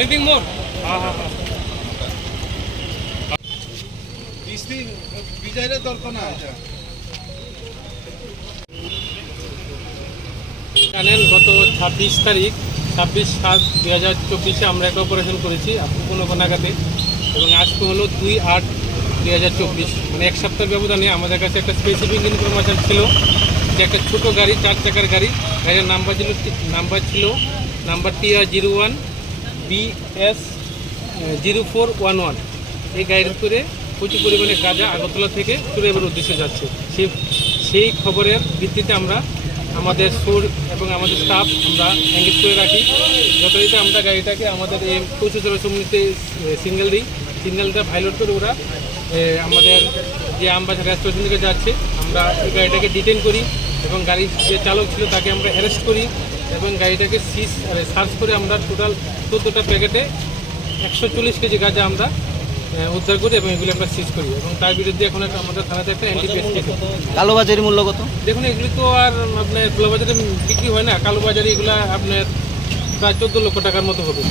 Anything more? বিজয়ের দরকার না এটা জানেন গত 26 তারিখ 26/7/2024 আমরা একটা অপারেশন করেছি কোনো নাগাদে এবং আজকে হলো 2/8/2024 মানে এক সপ্তাহের ব্যবধানে আমাদের কাছে একটা স্পেসিফিক ইনফরমেশন ছিল যে একটা ছোটো গাড়ি 4 চাকার গাড়ির নাম্বার ছিল নাম্বার TR01 BS 0411 এই গাড়ির করে প্রচুর পরিমাণে গাঁজা আগরতলা থেকে চুরাইবার উদ্দেশ্যে যাচ্ছে সেই খবরের ভিত্তিতে আমরা আমাদের সুর এবং আমাদের স্টাফ আমরা এঙ্গেজ করে রাখি যথারীতি আমরা গাড়িটাকে আমাদের এই প্রচুর সমিতিতে সিগন্যালটা ভাইলোড করে ওরা আমাদের যে আমবাসা রেস্টুরেন্ট থেকে যাচ্ছে আমরা এই গাড়িটাকে ডিটেন করি এবং গাড়ির যে চালক ছিল তাকে আমরা অ্যারেস্ট করি এবং গাড়িটাকে সার্চ করে আমরা টোটাল 14টা প্যাকেটে 140 কেজি গাঁজা আমরা উদ্ধার করি এবং এগুলো আমরা সিজ করি এবং তার বিরুদ্ধে এখন আমাদের থানাতে একটা এনডিপিএস কেস। কালোবাজারি মূল্য কত? দেখুন এগুলি তো আর আপনার খোলাবাজারে বিক্রি হয় না, কালোবাজারি এগুলো আপনার প্রায় 14 লক্ষ টাকার মতো হবে।